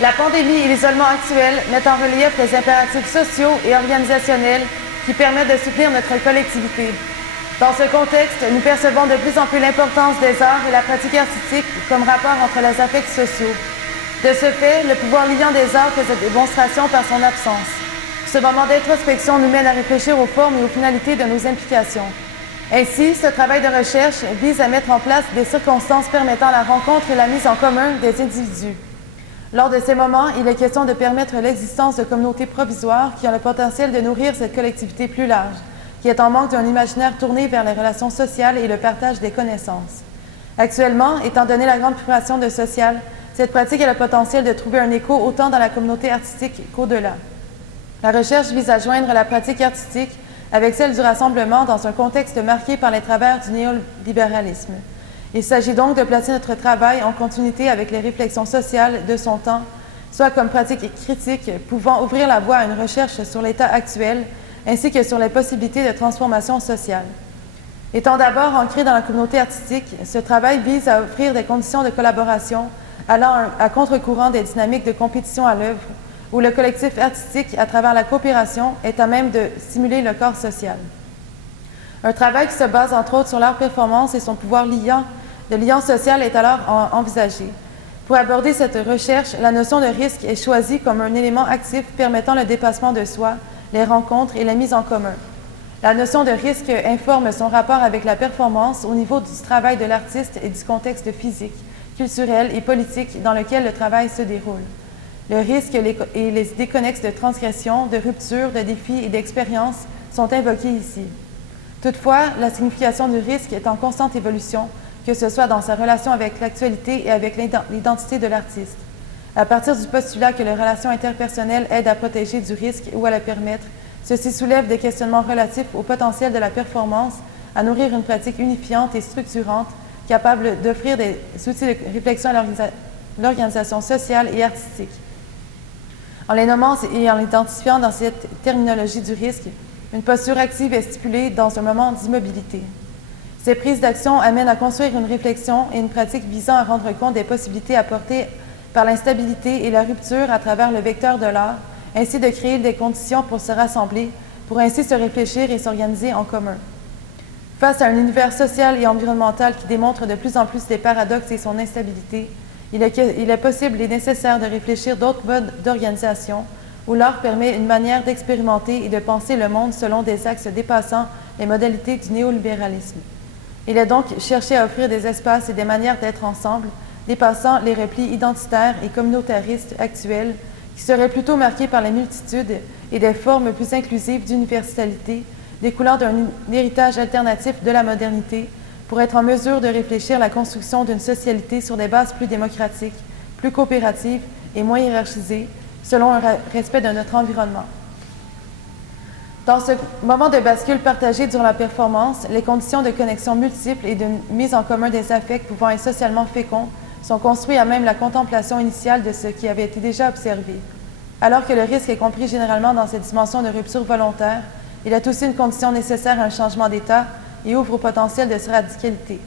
La pandémie et l'isolement actuel mettent en relief les impératifs sociaux et organisationnels qui permettent de soutenir notre collectivité. Dans ce contexte, nous percevons de plus en plus l'importance des arts et la pratique artistique comme rapport entre les affects sociaux. De ce fait, le pouvoir liant des arts fait cette démonstration par son absence. Ce moment d'introspection nous mène à réfléchir aux formes et aux finalités de nos implications. Ainsi, ce travail de recherche vise à mettre en place des circonstances permettant la rencontre et la mise en commun des individus. Lors de ces moments, il est question de permettre l'existence de communautés provisoires qui ont le potentiel de nourrir cette collectivité plus large, qui est en manque d'un imaginaire tourné vers les relations sociales et le partage des connaissances. Actuellement, étant donné la grande privation de social, cette pratique a le potentiel de trouver un écho autant dans la communauté artistique qu'au-delà. La recherche vise à joindre la pratique artistique avec celle du rassemblement dans un contexte marqué par les travers du néolibéralisme. Il s'agit donc de placer notre travail en continuité avec les réflexions sociales de son temps, soit comme pratique critique pouvant ouvrir la voie à une recherche sur l'état actuel, ainsi que sur les possibilités de transformation sociale. Étant d'abord ancré dans la communauté artistique, ce travail vise à offrir des conditions de collaboration allant à contre-courant des dynamiques de compétition à l'œuvre, où le collectif artistique, à travers la coopération, est à même de stimuler le corps social. Un travail qui se base entre autres sur leur performance et son pouvoir de liant social est alors envisagé. Pour aborder cette recherche, la notion de risque est choisie comme un élément actif permettant le dépassement de soi, les rencontres et la mise en commun. La notion de risque informe son rapport avec la performance au niveau du travail de l'artiste et du contexte physique, culturel et politique dans lequel le travail se déroule. Le risque et les déconnexes de transgression, de rupture, de défis et d'expérience sont invoqués ici. Toutefois, la signification du risque est en constante évolution, que ce soit dans sa relation avec l'actualité et avec l'identité de l'artiste. À partir du postulat que les relations interpersonnelles aident à protéger du risque ou à le permettre, ceci soulève des questionnements relatifs au potentiel de la performance à nourrir une pratique unifiante et structurante, capable d'offrir des outils de réflexion à l'organisation sociale et artistique. En les nommant et en l'identifiant dans cette terminologie du risque, une posture active est stipulée dans un moment d'immobilité. Ces prises d'action amènent à construire une réflexion et une pratique visant à rendre compte des possibilités apportées par l'instabilité et la rupture à travers le vecteur de l'art, ainsi de créer des conditions pour se rassembler, pour ainsi se réfléchir et s'organiser en commun. Face à un univers social et environnemental qui démontre de plus en plus des paradoxes et son instabilité, il est possible et nécessaire de réfléchir d'autres modes d'organisation où l'art permet une manière d'expérimenter et de penser le monde selon des axes dépassant les modalités du néolibéralisme. Il est donc cherché à offrir des espaces et des manières d'être ensemble, dépassant les replis identitaires et communautaristes actuels qui seraient plutôt marqués par les multitudes et des formes plus inclusives d'universalité, découlant d'un héritage alternatif de la modernité, pour être en mesure de réfléchir la construction d'une socialité sur des bases plus démocratiques, plus coopératives et moins hiérarchisées, selon un respect de notre environnement. Dans ce moment de bascule partagé durant la performance, les conditions de connexion multiples et de mise en commun des affects pouvant être socialement féconds sont construits à même la contemplation initiale de ce qui avait été déjà observé. Alors que le risque est compris généralement dans cette dimension de rupture volontaire, il est aussi une condition nécessaire à un changement d'état et ouvre au potentiel de radicalité.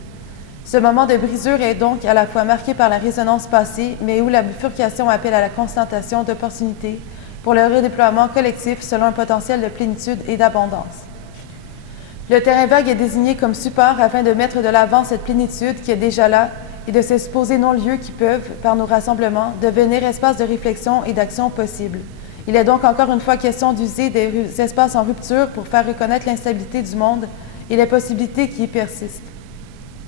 Ce moment de brisure est donc à la fois marqué par la résonance passée, mais où la bifurcation appelle à la constatation d'opportunités pour le redéploiement collectif selon un potentiel de plénitude et d'abondance. Le terrain vague est désigné comme support afin de mettre de l'avant cette plénitude qui est déjà là et de ces supposés non-lieux qui peuvent, par nos rassemblements, devenir espaces de réflexion et d'action possibles. Il est donc encore une fois question d'user des espaces en rupture pour faire reconnaître l'instabilité du monde et les possibilités qui y persistent.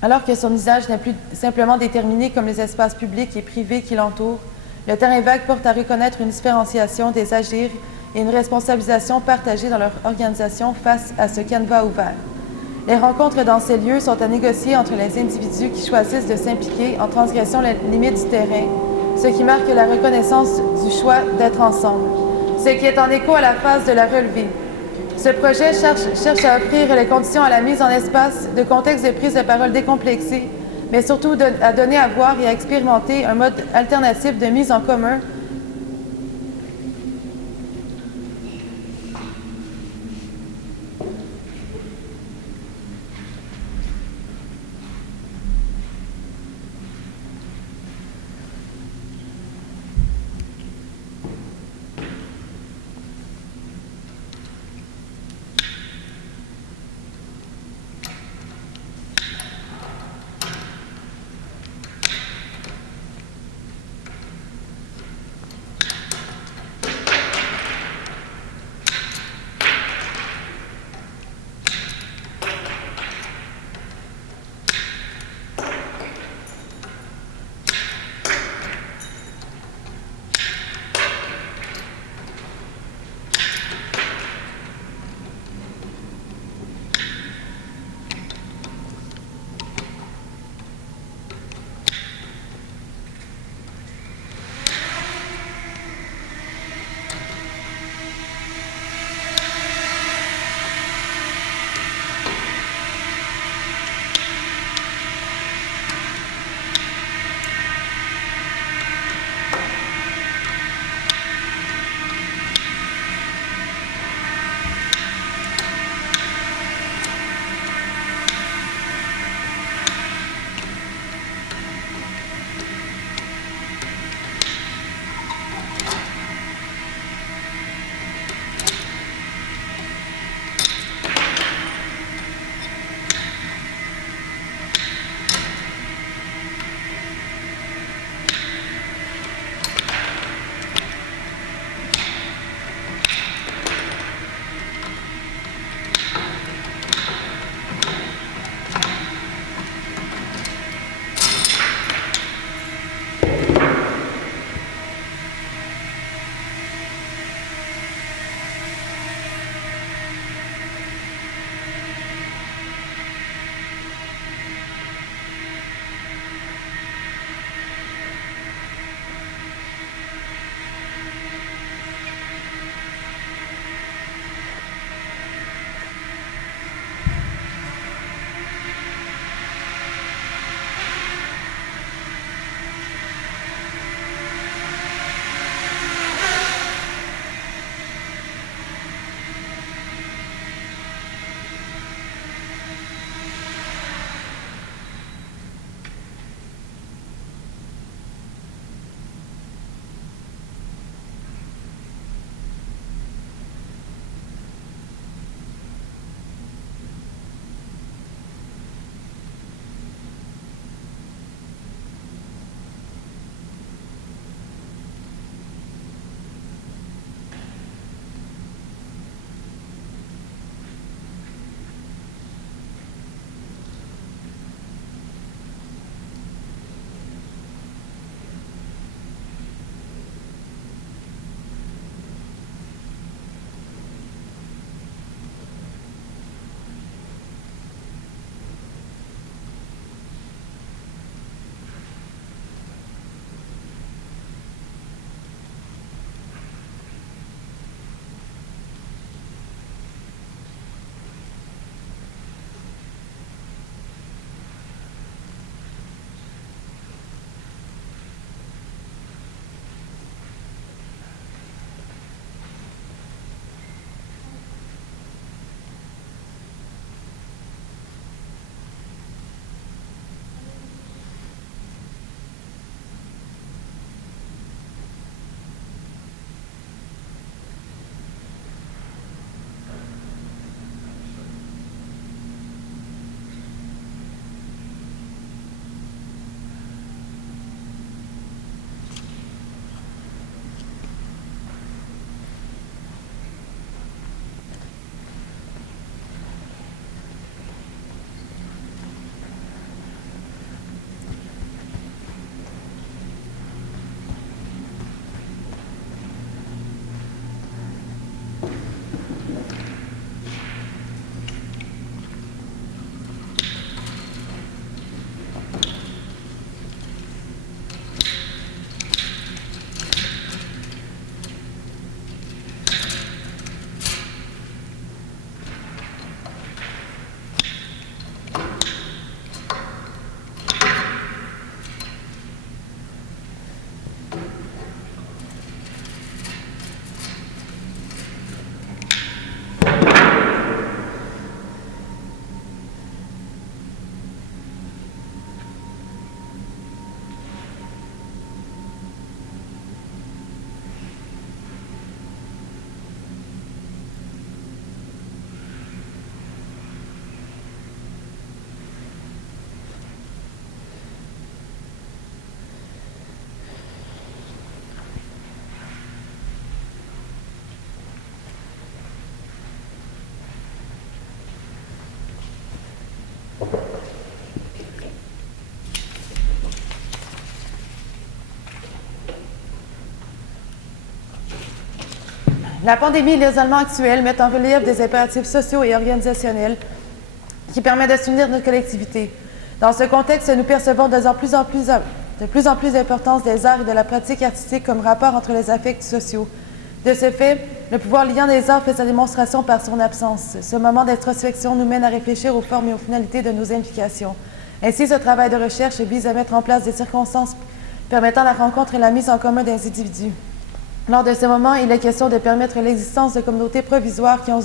Alors que son usage n'est plus simplement déterminé comme les espaces publics et privés qui l'entourent, le terrain vague porte à reconnaître une différenciation des agirs et une responsabilisation partagée dans leur organisation face à ce canevas ouvert. Les rencontres dans ces lieux sont à négocier entre les individus qui choisissent de s'impliquer en transgression des limites du terrain, ce qui marque la reconnaissance du choix d'être ensemble, ce qui est en écho à la phase de la relevée. Ce projet cherche à offrir les conditions à la mise en espace de contextes de prise de parole décomplexés, mais surtout à donner à voir et à expérimenter un mode alternatif de mise en commun La pandémie et l'isolement actuel mettent en relief des impératifs sociaux et organisationnels qui permettent de soutenir notre collectivité. Dans ce contexte, nous percevons de plus en plus l'importance des arts et de la pratique artistique comme rapport entre les affects sociaux. De ce fait, le pouvoir liant des arts fait sa démonstration par son absence. Ce moment d'introspection nous mène à réfléchir aux formes et aux finalités de nos implications. Ainsi, ce travail de recherche vise à mettre en place des circonstances permettant la rencontre et la mise en commun des individus. Lors de ce moment, il est question de permettre l'existence de communautés provisoires qui ont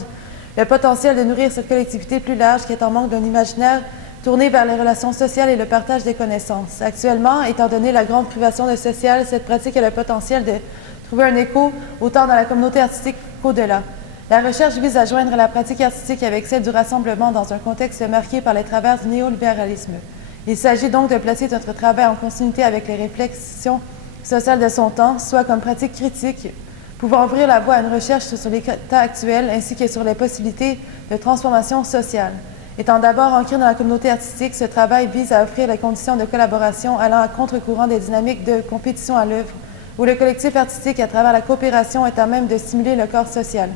le potentiel de nourrir cette collectivité plus large qui est en manque d'un imaginaire tourné vers les relations sociales et le partage des connaissances. Actuellement, étant donné la grande privation de social, cette pratique a le potentiel de trouver un écho autant dans la communauté artistique qu'au-delà. La recherche vise à joindre la pratique artistique avec celle du rassemblement dans un contexte marqué par les travers du néolibéralisme. Il s'agit donc de placer notre travail en continuité avec les réflexions sociales de son temps, soit comme pratique critique, pouvant ouvrir la voie à une recherche sur l'état actuel ainsi que sur les possibilités de transformation sociale. Étant d'abord ancré dans la communauté artistique, ce travail vise à offrir les conditions de collaboration allant à contre-courant des dynamiques de compétition à l'œuvre, où le collectif artistique, à travers la coopération, est à même de stimuler le corps social.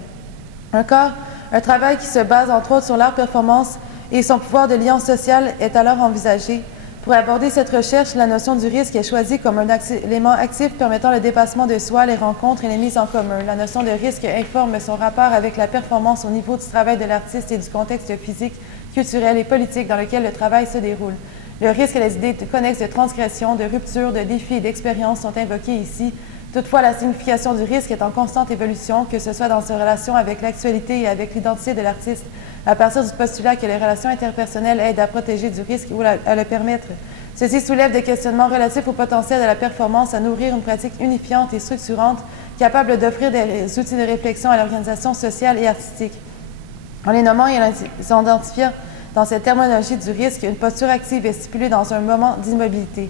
Un travail qui se base entre autres sur l'art-performance et son pouvoir de lien social est alors envisagé. Pour aborder cette recherche, la notion du risque est choisie comme un élément actif permettant le dépassement de soi, les rencontres et les mises en commun. La notion de risque informe son rapport avec la performance au niveau du travail de l'artiste et du contexte physique, culturel et politique dans lequel le travail se déroule. Le risque et les idées connexes de transgression, de rupture, de défi et d'expérience sont invoquées ici. Toutefois, la signification du risque est en constante évolution, que ce soit dans ses relations avec l'actualité et avec l'identité de l'artiste, à partir du postulat que les relations interpersonnelles aident à protéger du risque ou à le permettre. Ceci soulève des questionnements relatifs au potentiel de la performance à nourrir une pratique unifiante et structurante, capable d'offrir des outils de réflexion à l'organisation sociale et artistique. En les nommant et en les identifiant dans cette terminologie du risque, une posture active est stipulée dans un moment d'immobilité.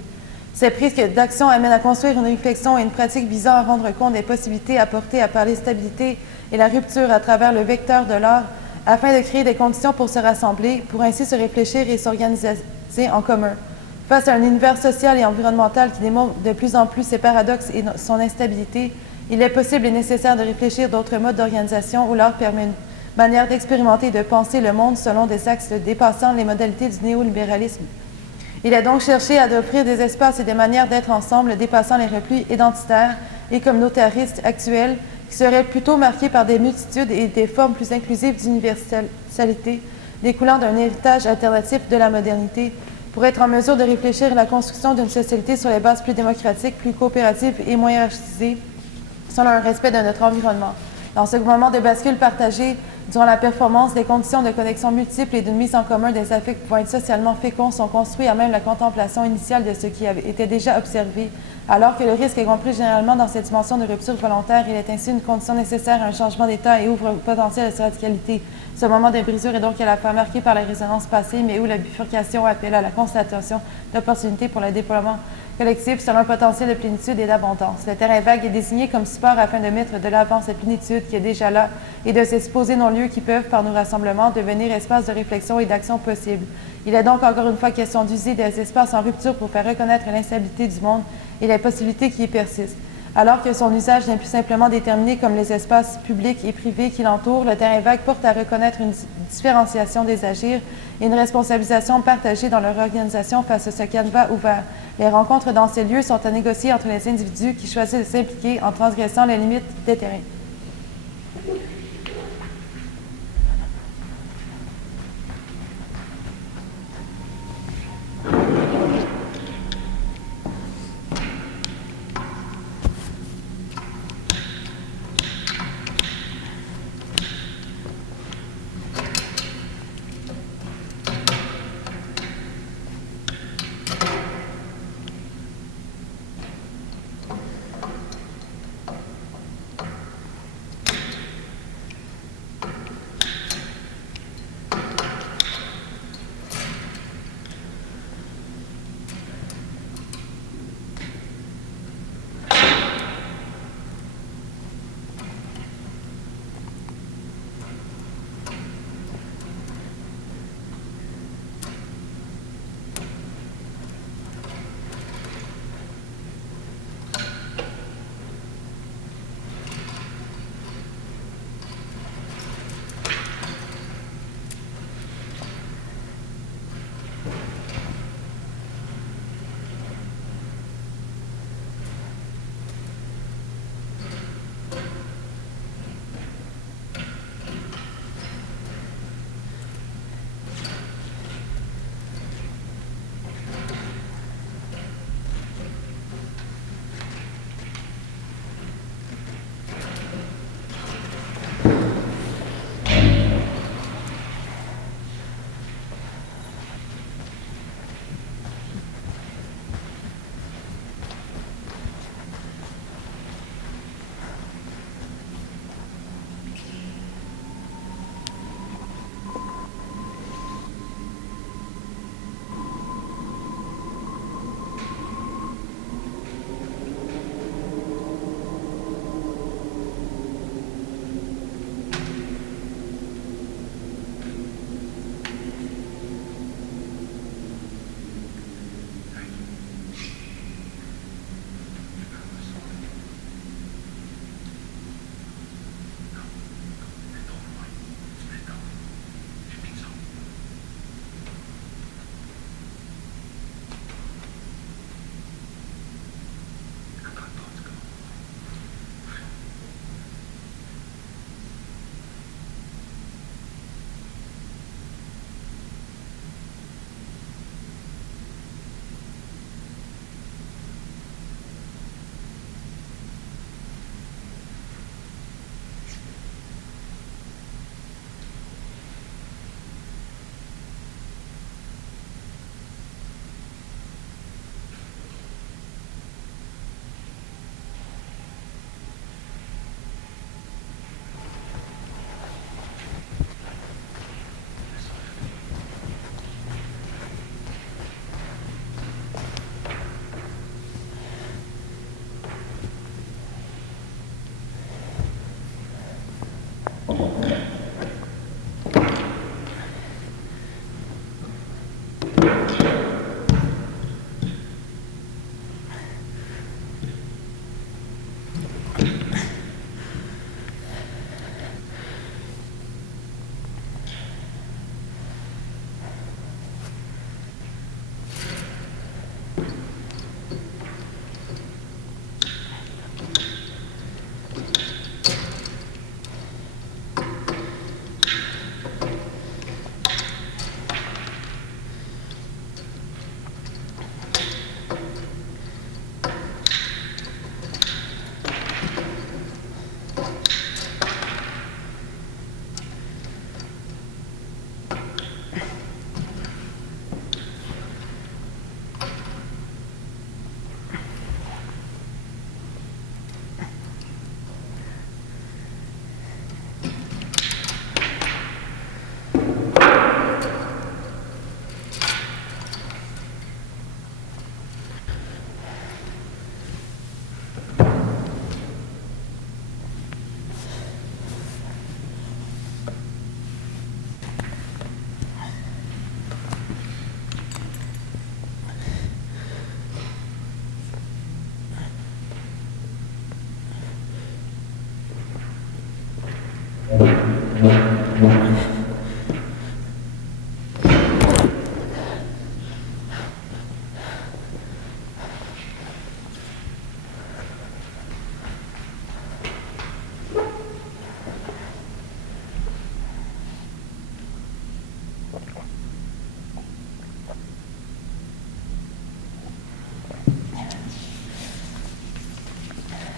Ces prises d'action amènent à construire une réflexion et une pratique visant à rendre compte des possibilités apportées par l'instabilité et la rupture à travers le vecteur de l'art, afin de créer des conditions pour se rassembler, pour ainsi se réfléchir et s'organiser en commun. Face à un univers social et environnemental qui démontre de plus en plus ses paradoxes et son instabilité, il est possible et nécessaire de réfléchir d'autres modes d'organisation où l'art permet une manière d'expérimenter et de penser le monde selon des axes dépassant les modalités du néolibéralisme. Il est donc cherché à offrir des espaces et des manières d'être ensemble dépassant les replis identitaires et communautaristes actuels qui seraient plutôt marqués par des multitudes et des formes plus inclusives d'universalité découlant d'un héritage alternatif de la modernité pour être en mesure de réfléchir à la construction d'une société sur les bases plus démocratiques, plus coopératives et moins hiérarchisées selon un respect de notre environnement. Dans ce moment de bascule partagée, durant la performance, des conditions de connexion multiples et d'une mise en commun des affects pouvant être socialement féconds sont construits à même la contemplation initiale de ce qui était déjà observé. Alors que le risque est compris généralement dans cette dimension de rupture volontaire, il est ainsi une condition nécessaire à un changement d'état et ouvre au potentiel de sa radicalité. Ce moment de brisure est donc à la fois marqué par la résonance passée, mais où la bifurcation appelle à la constatation d'opportunités pour le déploiement collectif selon un potentiel de plénitude et d'abondance. Le terrain vague est désigné comme support afin de mettre de l'avant cette plénitude qui est déjà là et de s'exposer non-lieux qui peuvent, par nos rassemblements, devenir espaces de réflexion et d'action possibles. Il est donc encore une fois question d'user des espaces en rupture pour faire reconnaître l'instabilité du monde et les possibilités qui y persistent. Alors que son usage n'est plus simplement déterminé comme les espaces publics et privés qui l'entourent, le terrain vague porte à reconnaître une différenciation des agirs et une responsabilisation partagée dans leur organisation face à ce canevas ouvert. Les rencontres dans ces lieux sont à négocier entre les individus qui choisissent de s'impliquer en transgressant les limites des terrains.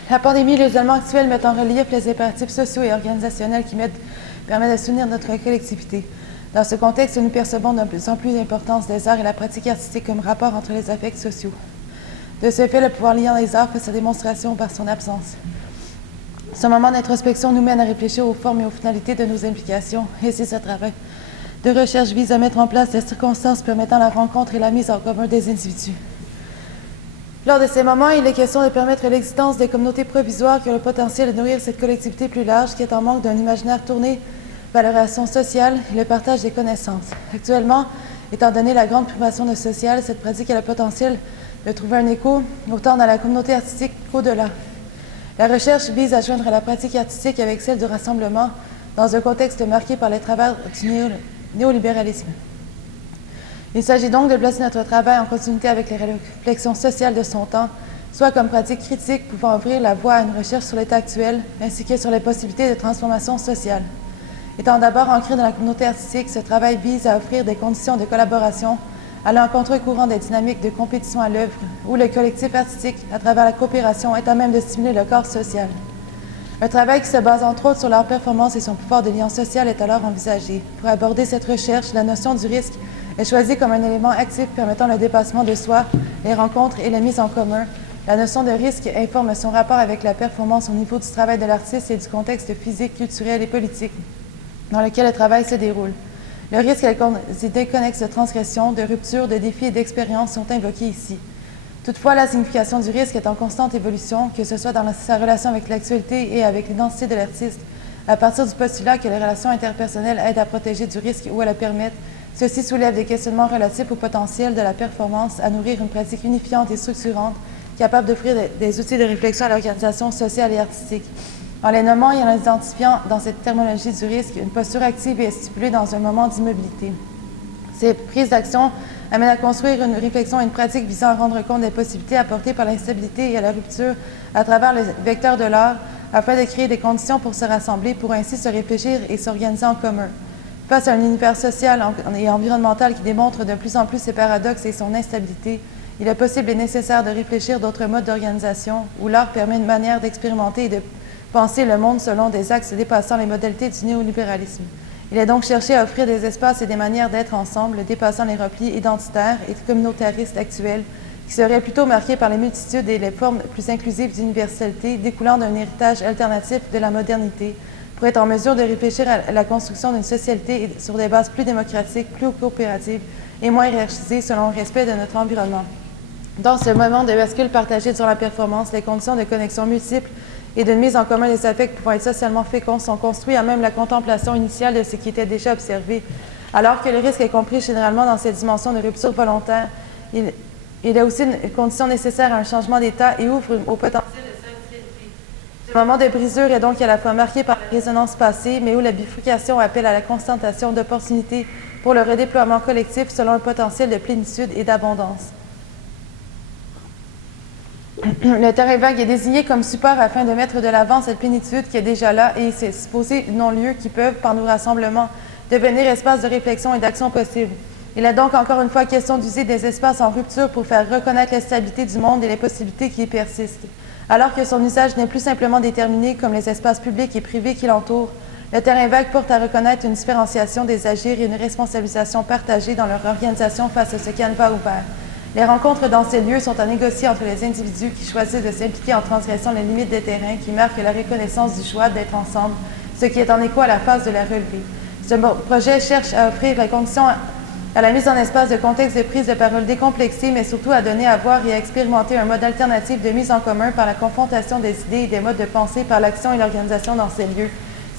La pandémie et l'isolement actuel mettent en relief les impératifs sociaux et organisationnels qui permettent de soutenir notre collectivité. Dans ce contexte, nous percevons de plus en plus l'importance des arts et la pratique artistique comme rapport entre les affects sociaux. De ce fait, le pouvoir liant les arts fait sa démonstration par son absence. Ce moment d'introspection nous mène à réfléchir aux formes et aux finalités de nos implications, et c'est ce travail de recherche vise à mettre en place des circonstances permettant la rencontre et la mise en commun des individus. Lors de ces moments, il est question de permettre l'existence des communautés provisoires qui ont le potentiel de nourrir cette collectivité plus large qui est en manque d'un imaginaire tourné vers la relation sociale et le partage des connaissances. Actuellement, étant donné la grande privation de social, cette pratique a le potentiel de trouver un écho autant dans la communauté artistique qu'au-delà. La recherche vise à joindre la pratique artistique avec celle du rassemblement dans un contexte marqué par les travers du néolibéralisme. Il s'agit donc de placer notre travail en continuité avec les réflexions sociales de son temps, soit comme pratique critique pouvant ouvrir la voie à une recherche sur l'état actuel, ainsi que sur les possibilités de transformation sociale. Étant d'abord ancré dans la communauté artistique, ce travail vise à offrir des conditions de collaboration allant à contre-courant des dynamiques de compétition à l'œuvre, où le collectif artistique, à travers la coopération, est à même de stimuler le corps social. Un travail qui se base entre autres sur leur performance et son pouvoir de lien social est alors envisagé. Pour aborder cette recherche, la notion du risque est choisie comme un élément actif permettant le dépassement de soi, les rencontres et les mises en commun. La notion de risque informe son rapport avec la performance au niveau du travail de l'artiste et du contexte physique, culturel et politique dans lequel le travail se déroule. Le risque et les idées connexes de transgression, de rupture, de défis et d'expérience sont invoqués ici. Toutefois, la signification du risque est en constante évolution, que ce soit dans sa relation avec l'actualité et avec l'identité de l'artiste, à partir du postulat que les relations interpersonnelles aident à protéger du risque ou à le permettre. Ceci soulève des questionnements relatifs au potentiel de la performance à nourrir une pratique unifiante et structurante, capable d'offrir des outils de réflexion à l'organisation sociale et artistique. En les nommant et en les identifiant dans cette terminologie du risque, une posture active est stipulée dans un moment d'immobilité. Ces prises d'action amènent à construire une réflexion et une pratique visant à rendre compte des possibilités apportées par l'instabilité et à la rupture à travers les vecteurs de l'art, afin de créer des conditions pour se rassembler, pour ainsi se réfléchir et s'organiser en commun. Face à un univers social et environnemental qui démontre de plus en plus ses paradoxes et son instabilité, il est possible et nécessaire de réfléchir d'autres modes d'organisation où l'art permet une manière d'expérimenter et de penser le monde selon des axes dépassant les modalités du néolibéralisme. Il est donc cherché à offrir des espaces et des manières d'être ensemble, dépassant les replis identitaires et communautaristes actuels, qui seraient plutôt marqués par les multitudes et les formes plus inclusives d'universalité découlant d'un héritage alternatif de la modernité, pour être en mesure de réfléchir à la construction d'une société sur des bases plus démocratiques, plus coopératives et moins hiérarchisées selon le respect de notre environnement. Dans ce moment de bascule partagé sur la performance, les conditions de connexion multiples et de mise en commun des affects pouvant être socialement féconds sont construits à même la contemplation initiale de ce qui était déjà observé. Alors que le risque est compris généralement dans cette dimension de rupture volontaire, il est aussi une condition nécessaire à un changement d'état et ouvre au potentiel de syndiqualité. Ce moment de brisure est donc à la fois marqué par la résonance passée, mais où la bifurcation appelle à la constatation d'opportunités pour le redéploiement collectif selon un potentiel de plénitude et d'abondance. Le terrain vague est désigné comme support afin de mettre de l'avant cette plénitude qui est déjà là et ces supposés non-lieux qui peuvent, par nos rassemblements, devenir espaces de réflexion et d'action possible. Il est donc encore une fois question d'user des espaces en rupture pour faire reconnaître la stabilité du monde et les possibilités qui y persistent. Alors que son usage n'est plus simplement déterminé comme les espaces publics et privés qui l'entourent, le terrain vague porte à reconnaître une différenciation des agirs et une responsabilisation partagée dans leur organisation face à ce canevas ouvert. Les rencontres dans ces lieux sont à négocier entre les individus qui choisissent de s'impliquer en transgressant les limites des terrains qui marquent la reconnaissance du choix d'être ensemble, ce qui est en écho à la phase de la relevée. Ce projet cherche à offrir les conditions à la mise en espace de contextes de prise de parole décomplexés, mais surtout à donner à voir et à expérimenter un mode alternatif de mise en commun par la confrontation des idées et des modes de pensée par l'action et l'organisation dans ces lieux.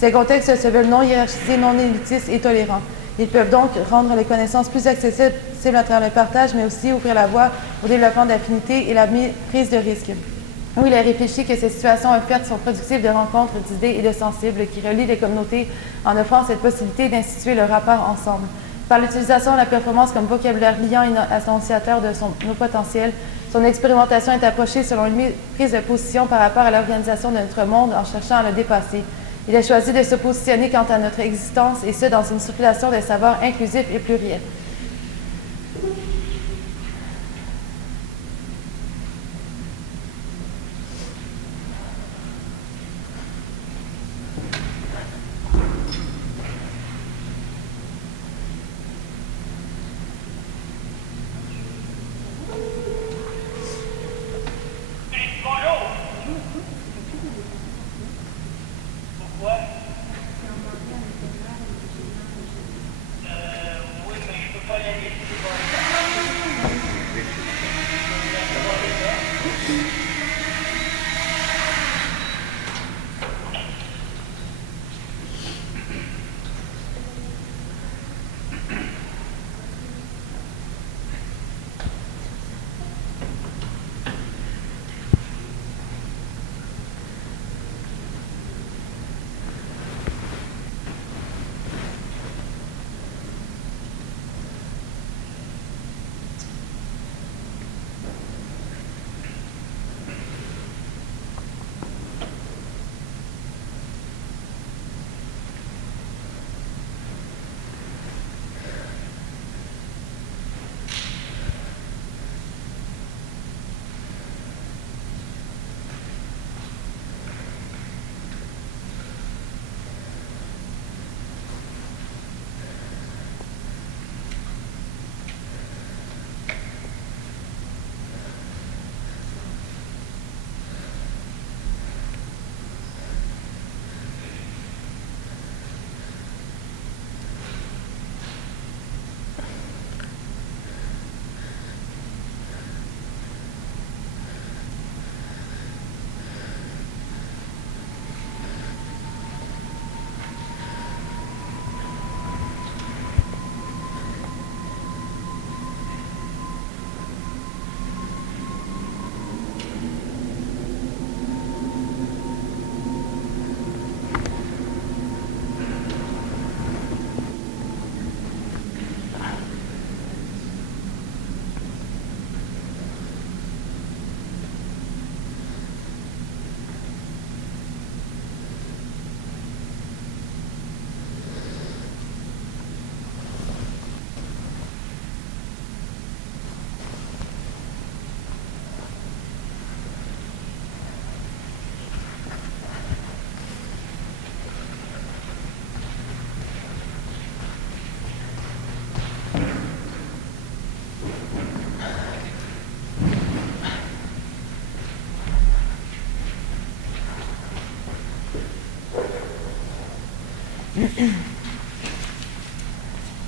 Ces contextes se veulent non hiérarchisés, non élitistes et tolérants. Ils peuvent donc rendre les connaissances plus accessibles à travers le partage, mais aussi ouvrir la voie au développement d'affinités et la prise de risques. Où il est réfléchi que ces situations offertes sont productives de rencontres, d'idées et de sensibles qui relient les communautés en offrant cette possibilité d'instituer le rapport ensemble. Par l'utilisation de la performance comme vocabulaire liant et annonciateur de nos potentiels, son expérimentation est approchée selon une prise de position par rapport à l'organisation de notre monde en cherchant à le dépasser. Il a choisi de se positionner quant à notre existence et ce dans une circulation des savoirs inclusifs et pluriels.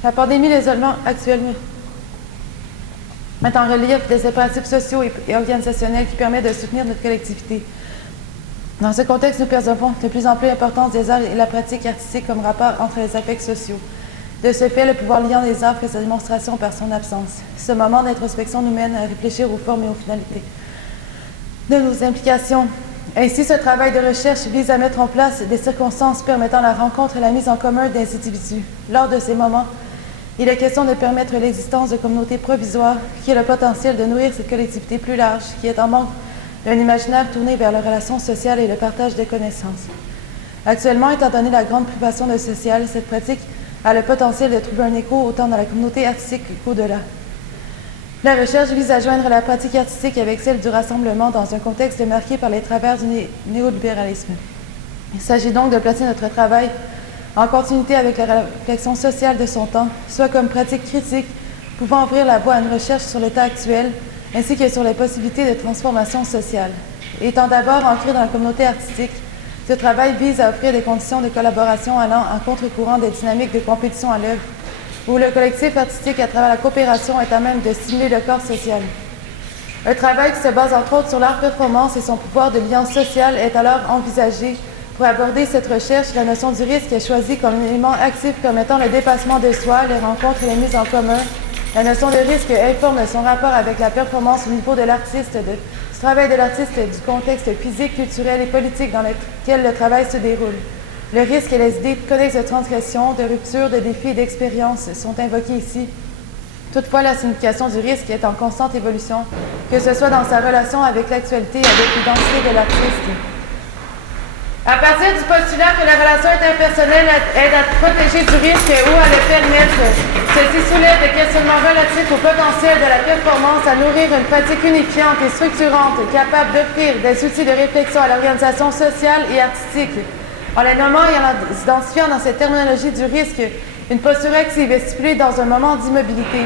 La pandémie, l'isolement actuel met en relief des impératifs sociaux et organisationnels qui permettent de soutenir notre collectivité. Dans ce contexte, nous percevons de plus en plus l'importance des arts et la pratique artistique comme rapport entre les affects sociaux. De ce fait, le pouvoir liant des arts fait sa démonstration par son absence. Ce moment d'introspection nous mène à réfléchir aux formes et aux finalités de nos implications. Ainsi, ce travail de recherche vise à mettre en place des circonstances permettant la rencontre et la mise en commun des individus. Lors de ces moments, il est question de permettre l'existence de communautés provisoires qui ont le potentiel de nourrir cette collectivité plus large, qui est en manque d'un imaginaire tourné vers les relations sociales et le partage des connaissances. Actuellement, étant donné la grande privation de social, cette pratique a le potentiel de trouver un écho autant dans la communauté artistique qu'au-delà. La recherche vise à joindre la pratique artistique avec celle du rassemblement dans un contexte marqué par les travers du néolibéralisme. Il s'agit donc de placer notre travail en continuité avec la réflexion sociale de son temps, soit comme pratique critique pouvant ouvrir la voie à une recherche sur l'état actuel, ainsi que sur les possibilités de transformation sociale. Étant d'abord ancré dans la communauté artistique, ce travail vise à offrir des conditions de collaboration allant en contre-courant des dynamiques de compétition à l'œuvre, où le collectif artistique à travers la coopération est à même de stimuler le corps social. Un travail qui se base entre autres sur l'art performance et son pouvoir de lien social est alors envisagé. Pour aborder cette recherche, la notion du risque est choisie comme un élément actif permettant le dépassement de soi, les rencontres et les mises en commun. La notion de risque informe son rapport avec la performance au niveau de l'artiste, du travail de l'artiste, du contexte physique, culturel et politique dans lequel le travail se déroule. Le risque et les idées connexes de transgression, de rupture, de défis et d'expérience sont invoqués ici. Toutefois, la signification du risque est en constante évolution, que ce soit dans sa relation avec l'actualité et avec l'identité de l'artiste. À partir du postulat que la relation interpersonnelle aide à protéger du risque ou à le permettre, ceci soulève des questionnements relatifs au potentiel de la performance à nourrir une pratique unifiante et structurante capable d'offrir des outils de réflexion à l'organisation sociale et artistique. En les nommant et en identifiant dans cette terminologie du risque une posture active et stipulée dans un moment d'immobilité.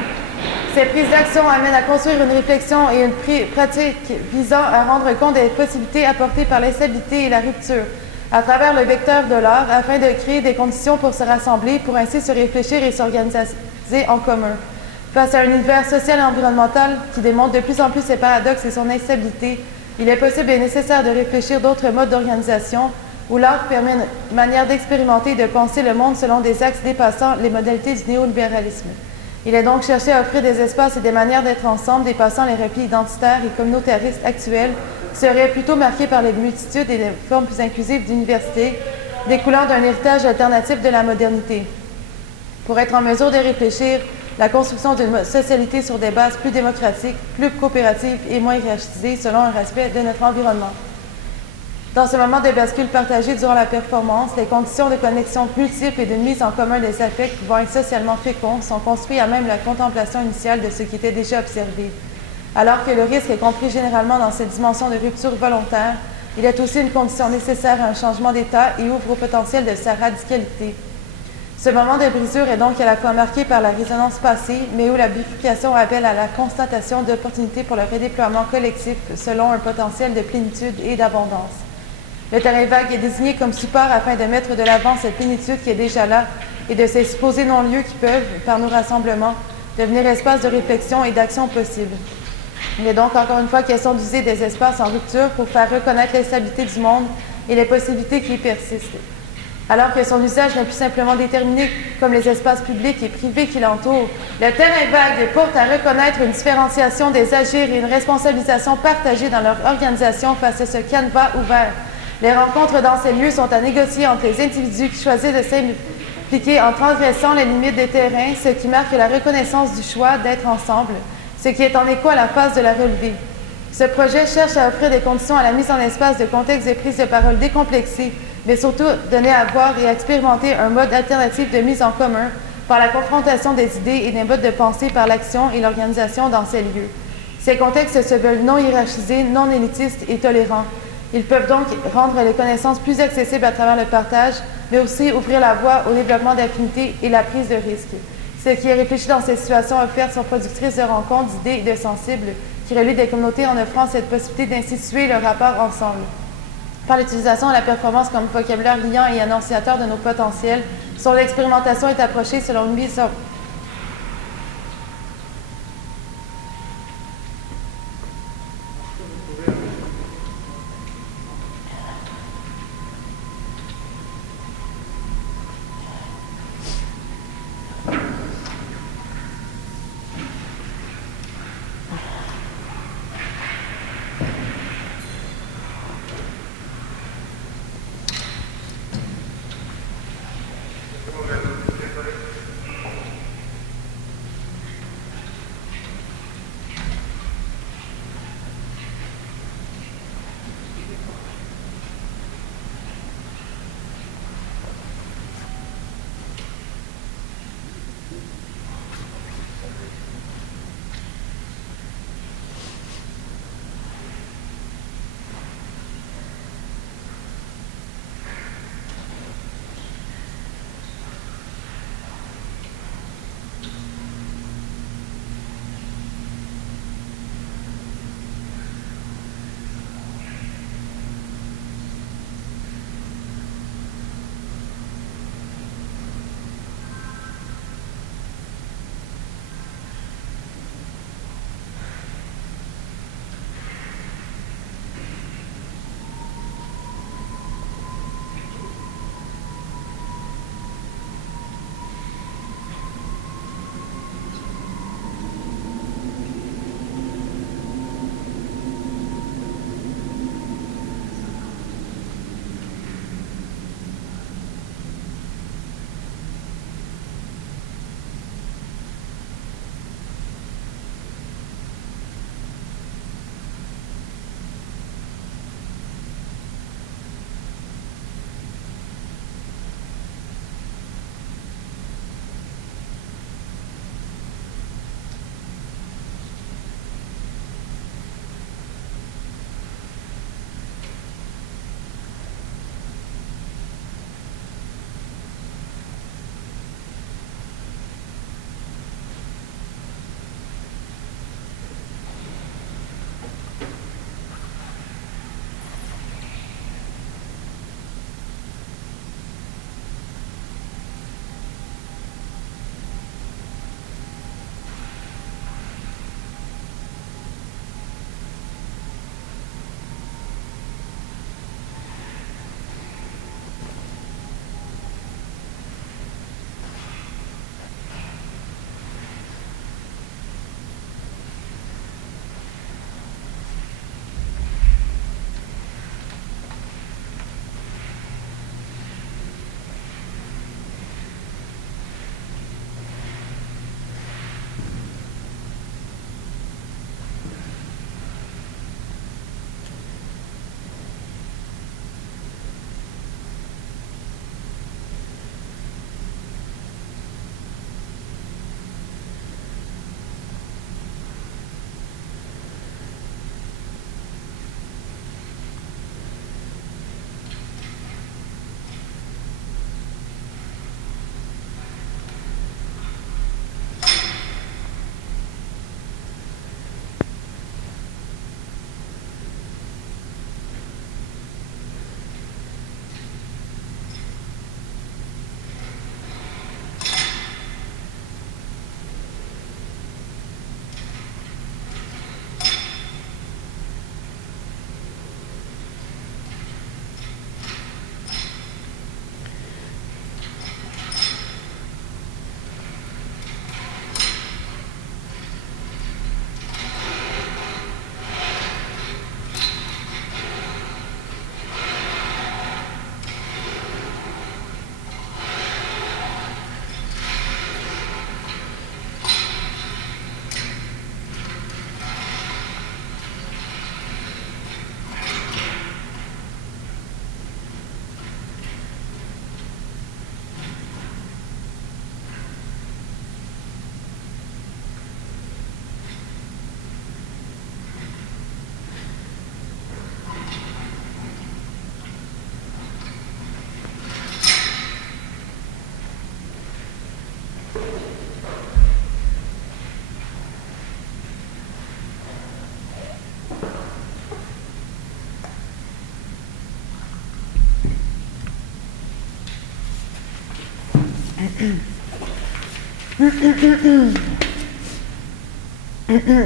Ces prises d'action amènent à construire une réflexion et une pratique visant à rendre compte des possibilités apportées par l'instabilité et la rupture à travers le vecteur de l'art afin de créer des conditions pour se rassembler, pour ainsi se réfléchir et s'organiser en commun. Face à un univers social et environnemental qui démontre de plus en plus ses paradoxes et son instabilité, il est possible et nécessaire de réfléchir d'autres modes d'organisation où l'art permet une manière d'expérimenter et de penser le monde selon des axes dépassant les modalités du néolibéralisme. Il est donc cherché à offrir des espaces et des manières d'être ensemble dépassant les replis identitaires et communautaristes actuels qui seraient plutôt marqués par les multitudes et les formes plus inclusives d'université, découlant d'un héritage alternatif de la modernité. Pour être en mesure de réfléchir la construction d'une socialité sur des bases plus démocratiques, plus coopératives et moins hiérarchisées selon un respect de notre environnement. Dans ce moment de bascule partagé durant la performance, les conditions de connexion multiples et de mise en commun des affects pouvant être socialement féconds sont construits à même la contemplation initiale de ce qui était déjà observé. Alors que le risque est compris généralement dans cette dimension de rupture volontaire, il est aussi une condition nécessaire à un changement d'état et ouvre au potentiel de sa radicalité. Ce moment de brisure est donc à la fois marqué par la résonance passée, mais où la bifurcation appelle à la constatation d'opportunités pour le redéploiement collectif selon un potentiel de plénitude et d'abondance. Le terrain vague est désigné comme support afin de mettre de l'avant cette plénitude qui est déjà là et de ces supposés non-lieux qui peuvent, par nos rassemblements, devenir espaces de réflexion et d'action possibles. Il est donc encore une fois question d'user des espaces en rupture pour faire reconnaître l'instabilité du monde et les possibilités qui y persistent. Alors que son usage n'est plus simplement déterminé comme les espaces publics et privés qui l'entourent, le terrain vague porte à reconnaître une différenciation des agirs et une responsabilisation partagée dans leur organisation face à ce canevas ouvert. Les rencontres dans ces lieux sont à négocier entre les individus qui choisissent de s'impliquer en transgressant les limites des terrains, ce qui marque la reconnaissance du choix d'être ensemble, ce qui est en écho à la phase de la relevée. Ce projet cherche à offrir des conditions à la mise en espace de contextes de prise de parole décomplexés, mais surtout donner à voir et à expérimenter un mode alternatif de mise en commun par la confrontation des idées et des modes de pensée par l'action et l'organisation dans ces lieux. Ces contextes se veulent non hiérarchisés, non élitistes et tolérants. Ils peuvent donc rendre les connaissances plus accessibles à travers le partage, mais aussi ouvrir la voie au développement d'affinités et la prise de risques. Ce qui est réfléchi dans ces situations offertes sont productrices de rencontres, d'idées et de sensibles qui relient des communautés en offrant cette possibilité d'instituer le rapport ensemble. par l'utilisation de la performance comme vocabulaire liant et annonciateur de nos potentiels, sur l'expérimentation est approchée selon une mise sur...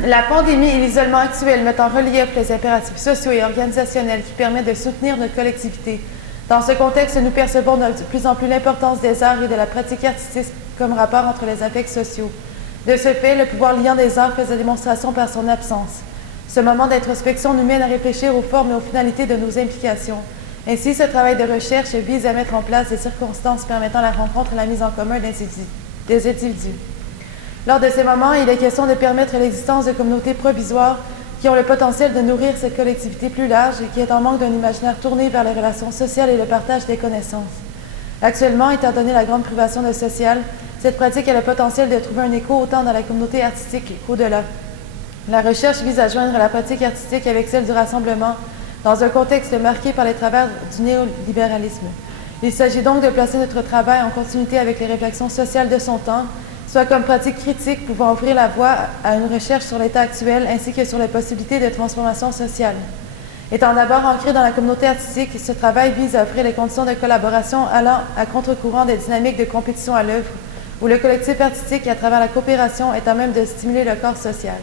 La pandémie et l'isolement actuel mettent en relief les impératifs sociaux et organisationnels qui permettent de soutenir notre collectivité. Dans ce contexte, nous percevons de plus en plus l'importance des arts et de la pratique artistique comme rapport entre les affects sociaux. De ce fait, le pouvoir liant des arts faisait démonstration par son absence. Ce moment d'introspection nous mène à réfléchir aux formes et aux finalités de nos implications. Ainsi, ce travail de recherche vise à mettre en place des circonstances permettant la rencontre et la mise en commun des individus. Lors de ces moments, il est question de permettre l'existence de communautés provisoires qui ont le potentiel de nourrir cette collectivité plus large et qui est en manque d'un imaginaire tourné vers les relations sociales et le partage des connaissances. Actuellement, étant donné la grande privation de social, cette pratique a le potentiel de trouver un écho autant dans la communauté artistique qu'au-delà. La recherche vise à joindre la pratique artistique avec celle du rassemblement dans un contexte marqué par les travers du néolibéralisme. Il s'agit donc de placer notre travail en continuité avec les réflexions sociales de son temps, soit comme pratique critique pouvant ouvrir la voie à une recherche sur l'état actuel ainsi que sur les possibilités de transformation sociale. Étant d'abord ancré dans la communauté artistique, ce travail vise à offrir les conditions de collaboration allant à contre-courant des dynamiques de compétition à l'œuvre, où le collectif artistique, à travers la coopération, est à même de stimuler le corps social.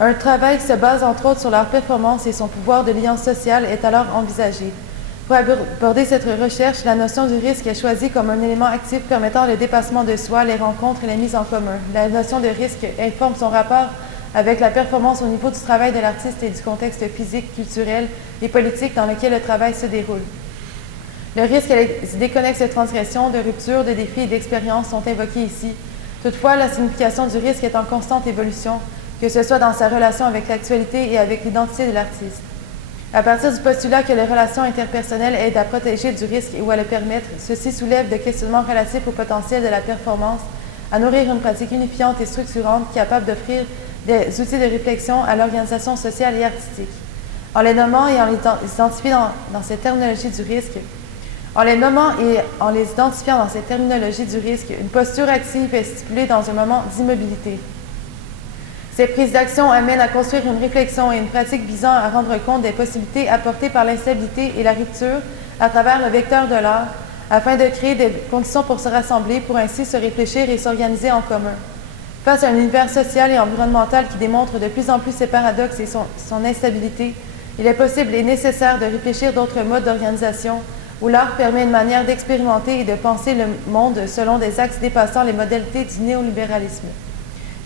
Un travail qui se base entre autres sur leur performance et son pouvoir de lien social est alors envisagé. Pour aborder cette recherche, la notion du risque est choisie comme un élément actif permettant le dépassement de soi, les rencontres et les mises en commun. La notion de risque informe son rapport avec la performance au niveau du travail de l'artiste et du contexte physique, culturel et politique dans lequel le travail se déroule. Le risque et les idées connexes de transgression, de rupture, de défis et d'expérience sont invoqués ici. Toutefois, la signification du risque est en constante évolution, que ce soit dans sa relation avec l'actualité et avec l'identité de l'artiste. À partir du postulat que les relations interpersonnelles aident à protéger du risque ou à le permettre, ceci soulève des questionnements relatifs au potentiel de la performance, à nourrir une pratique unifiante et structurante capable d'offrir des outils de réflexion à l'organisation sociale et artistique. En les nommant et en les identifiant dans cette terminologie du risque, une posture active est stipulée dans un moment d'immobilité. Ces prises d'action amènent à construire une réflexion et une pratique visant à rendre compte des possibilités apportées par l'instabilité et la rupture à travers le vecteur de l'art, afin de créer des conditions pour se rassembler, pour ainsi se réfléchir et s'organiser en commun. Face à un univers social et environnemental qui démontre de plus en plus ses paradoxes et son instabilité, il est possible et nécessaire de réfléchir d'autres modes d'organisation où l'art permet une manière d'expérimenter et de penser le monde selon des axes dépassant les modalités du néolibéralisme.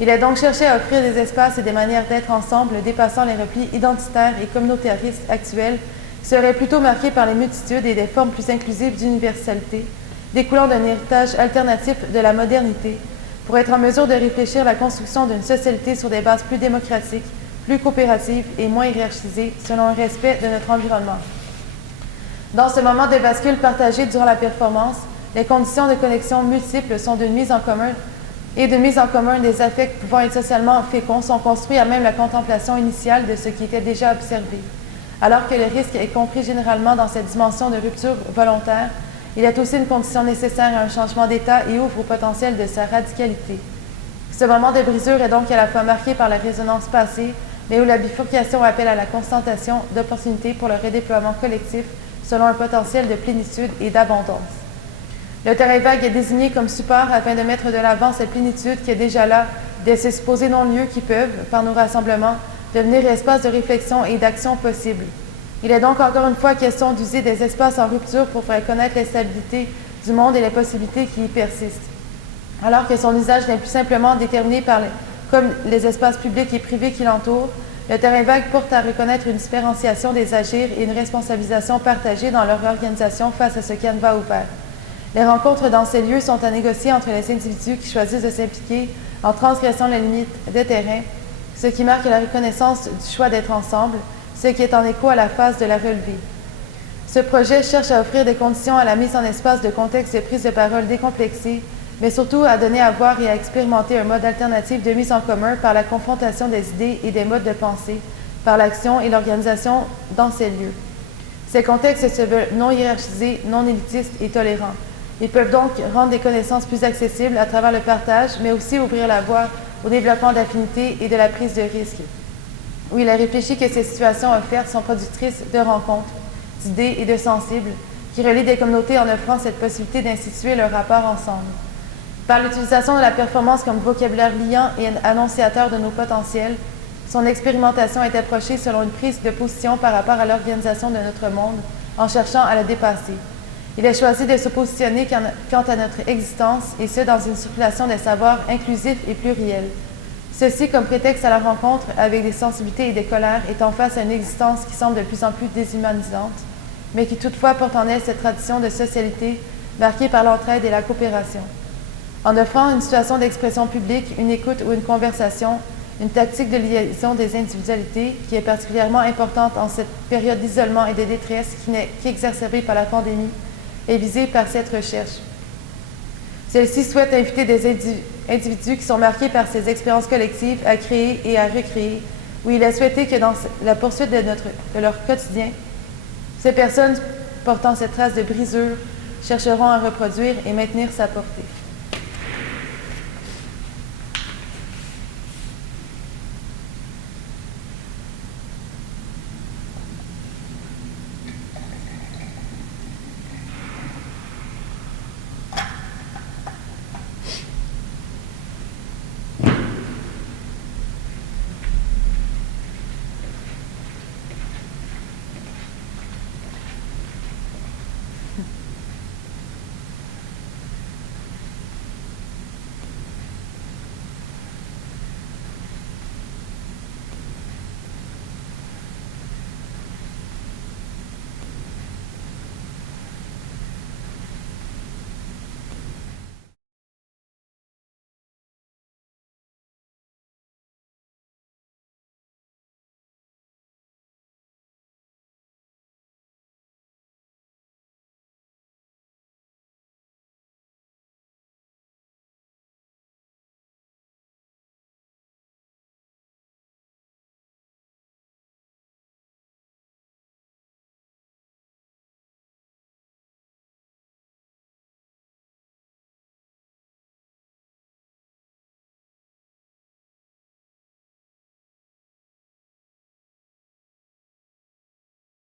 Il est donc cherché à offrir des espaces et des manières d'être ensemble dépassant les replis identitaires et communautaristes actuels qui seraient plutôt marqués par les multitudes et des formes plus inclusives d'universalité, découlant d'un héritage alternatif de la modernité, pour être en mesure de réfléchir la construction d'une socialité sur des bases plus démocratiques, plus coopératives et moins hiérarchisées selon un respect de notre environnement. Dans ce moment de bascule partagé durant la performance, les conditions de connexion multiples sont d'une mise en commun des affects pouvant être socialement féconds sont construits à même la contemplation initiale de ce qui était déjà observé. Alors que le risque est compris généralement dans cette dimension de rupture volontaire, il est aussi une condition nécessaire à un changement d'état et ouvre au potentiel de sa radicalité. Ce moment de brisure est donc à la fois marqué par la résonance passée, mais où la bifurcation appelle à la constatation d'opportunités pour le redéploiement collectif selon un potentiel de plénitude et d'abondance. Le terrain vague est désigné comme support afin de mettre de l'avant cette plénitude qui est déjà là, de ces supposés non-lieux qui peuvent, par nos rassemblements, devenir espaces de réflexion et d'action possibles. Il est donc encore une fois question d'user des espaces en rupture pour faire connaître l'instabilité du monde et les possibilités qui y persistent. Alors que son usage n'est plus simplement déterminé comme les espaces publics et privés qui l'entourent, le terrain vague porte à reconnaître une différenciation des agirs et une responsabilisation partagée dans leur organisation face à ce canevas ouvert. Les rencontres dans ces lieux sont à négocier entre les individus qui choisissent de s'impliquer en transgressant les limites des terrains, ce qui marque la reconnaissance du choix d'être ensemble, ce qui est en écho à la phase de la relevée. Ce projet cherche à offrir des conditions à la mise en espace de contextes de prise de parole décomplexés, mais surtout à donner à voir et à expérimenter un mode alternatif de mise en commun par la confrontation des idées et des modes de pensée, par l'action et l'organisation dans ces lieux. Ces contextes se veulent non hiérarchisés, non élitistes et tolérants. Ils peuvent donc rendre des connaissances plus accessibles à travers le partage, mais aussi ouvrir la voie au développement d'affinités et de la prise de risques. Où il a réfléchi que ces situations offertes sont productrices de rencontres, d'idées et de sensibles, qui relient des communautés en offrant cette possibilité d'instituer leur rapport ensemble. Par l'utilisation de la performance comme vocabulaire liant et annonciateur de nos potentiels, son expérimentation est approchée selon une prise de position par rapport à l'organisation de notre monde, en cherchant à le dépasser. Il a choisi de se positionner quant à notre existence, et ce, dans une circulation des savoirs inclusifs et pluriels. Ceci comme prétexte à la rencontre avec des sensibilités et des colères, étant face à une existence qui semble de plus en plus déshumanisante, mais qui toutefois porte en elle cette tradition de socialité marquée par l'entraide et la coopération. En offrant une situation d'expression publique, une écoute ou une conversation, une tactique de liaison des individualités qui est particulièrement importante en cette période d'isolement et de détresse qui n'est qu'exacerbée par la pandémie, est visée par cette recherche. Celle-ci souhaite inviter des individus qui sont marqués par ces expériences collectives à créer et à recréer, où il a souhaité que dans la poursuite de leur quotidien, ces personnes portant cette trace de brisure chercheront à reproduire et maintenir sa portée.